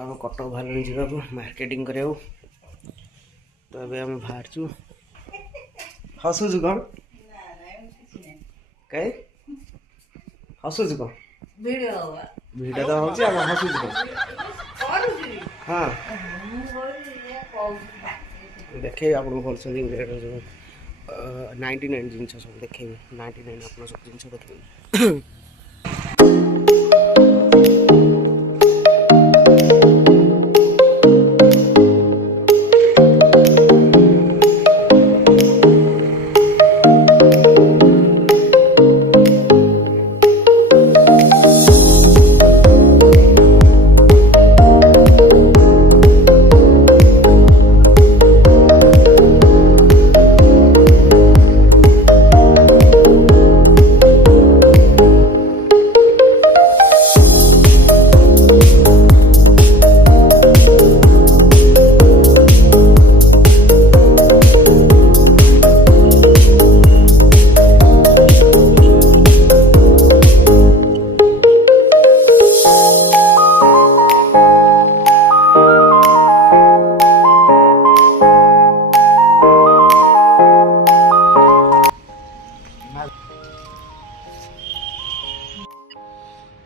आम कटक बाहर जावाक मार्केटिंग करा तो अभी आम बाहर चु हसुचु कौन कहीं हसुचु कौन भिडियो तो हूँ आम हसुचु कौन हाँ देखे आपको होलसेलिंग रेट 99 जिन सब देखे 99 आप सब जिन देखे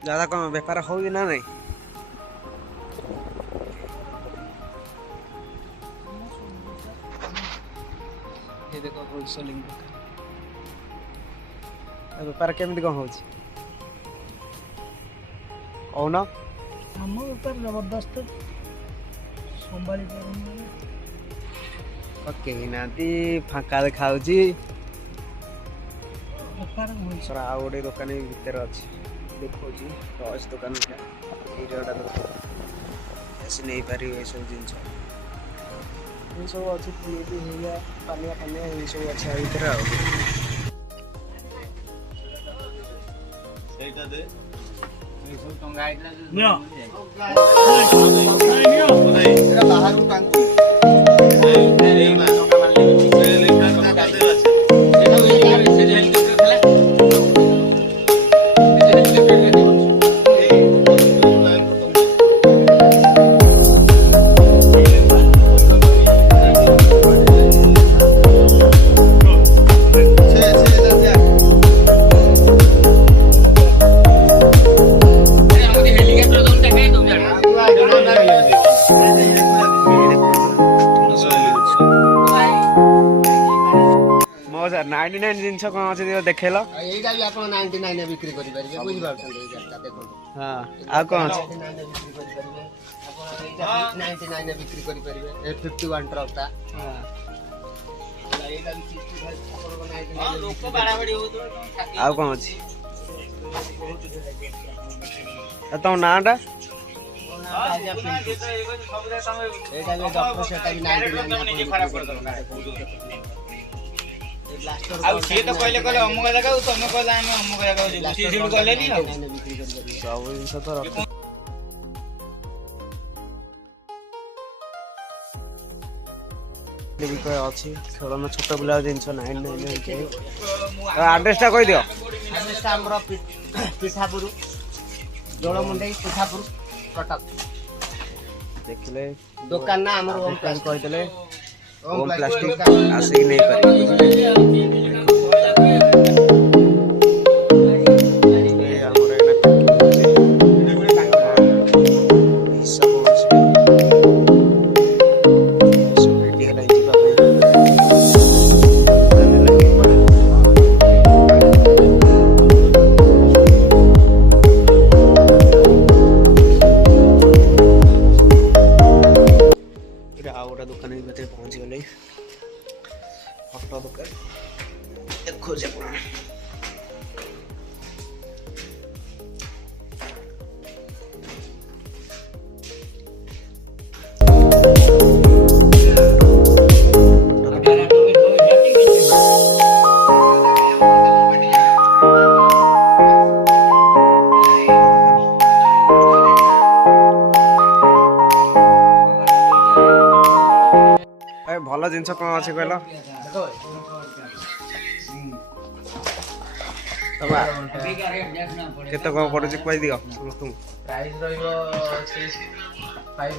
ज्यादा कम बेपार हो ना नहीं ये देखो होलसेलिंग बेपार केमती कौन हो कौन आम बेपार जबरदस्त संभाली कहीं ना फाँका देखा बेपार आउ गोटे दुकान भितर अच्छी देखो टॉयज दुकान ऐसे नहीं पार ये सब जिनस सब अच्छी पानिया पानिया ये सब अच्छा भितर मजा 99 जिनस कौन अच्छे देखेल एटा भी आपण 99 बिक्री करि परिबे बुझि पाछन एटा देखो हां आ कौन अच्छे 99 बिक्री करि परिबे आपण एटा 99 बिक्री करि परिबे 51 ट्रक ता हां एटा भी 65 आपण को 99 हां लोक बाड़ाबाड़ी हो तो आ कौन अच्छे तो नाटा एटा भी डॉक्टर सेटा भी 99 खराब कर दो आउ से तो कहले कहले अमुक जगह तुम कहले हम अमुक जगह जे सीसीड कहले नी सब जिनस तो रख विषय अच्छी खेलना छोट पिला जिन 99 आड्रेस टा कह दियो एड्रेस हमर पिठापुर जोड़मुंडई पिठापुर कटक देखले दुकान ना हमर ओम कह देले ओम प्लास्टिक आसिक नहीं पारे दुकान भीतर पहुंच गले फटो दुकान देखो जे भल जिनस कौन अच्छे कहल ବାବା କେତେ କ'ଣ ପଡ଼ୁଛି କହିଦିଅ ସମସ୍ତଙ୍କୁ। ପ୍ରାଇସ୍ ରହିବ 500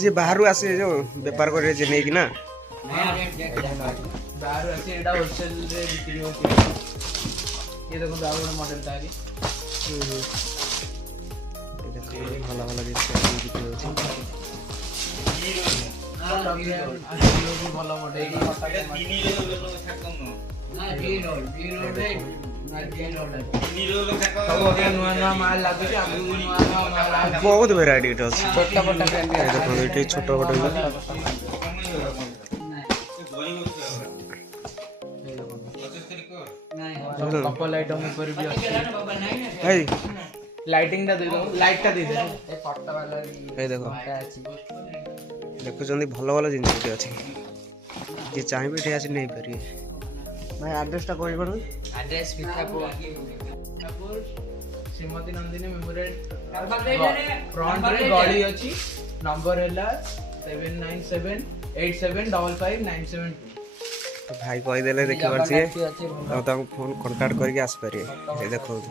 ଯିଏ ବାହାରୁ ଆସେ ଯେଉଁ ବେପାର କରିବେ ଯିଏ ନେଇକି ନା ବାହାରୁ ଆସି ଏଇଟା ହୋଲସେଲରେ ବିକ୍ରି ହେଉଛି। ଇଏ ଦେଖନ୍ତୁ ଆଉ ଗୋଟେ ମଡ଼େଲଟା ଆଗେ ଭଲ ଭଲ ଜିନିଷ ବିକ୍ରି ହେଉଛି। ଭଲ ମଡ଼େଲ ସବୁ ନୂଆ ନୂଆ ମାଲ ଲାଗୁଛି। ଆଗକୁ ନୂଆ ନୂଆ ମାଲ ଆସୁଛି। ବହୁତ ଭେରାଇଟି ଏଠି ଅଛି। ଛୋଟ ବଟ ପ୍ୟାଣ୍ଟ ଦେଖନ୍ତୁ ଏଠି ଛୋଟ ବଟ କପଲ ଆଇଟମ ଉପରେ ବି ଅଛି। ଭାଇ ଲାଇଟିଂଟା ଦେଇଦେବ ଲାଇଟଟା ଦେଇଦେବ। ଏ ଫଟୋ ବାଲା ଏଇ ଦେଖ ଅଛି। ଦେଖୁଛନ୍ତି ଭଲ ଭଲ ଜିନିଷ ଏଠି ଅଛି। ଯିଏ ଚାହିଁବେ ଏଠି ଆସି ନେଇପାରିବେ। ଭାଇ ଆଡ୍ରେସଟା କହିପାରିବେ? ଆଡ୍ରେସ୍ ମିଠାପୁର ଶ୍ରୀମତୀ ନନ୍ଦିନୀ ମେମୋରିଆଲ ଫ୍ରଣ୍ଟରେ ଗଳି ଅଛି। ନମ୍ବର ହେଲା 7978755972। ଭାଇ କହିଦେଲେ ଦେଖିପାରୁଥିବେ ଆଉ ତାଙ୍କୁ ଫୋନ୍ କଣ୍ଟାକ୍ଟ କରିକି ଆସିପାରିବେ। ଏଇ ଦେଖନ୍ତୁ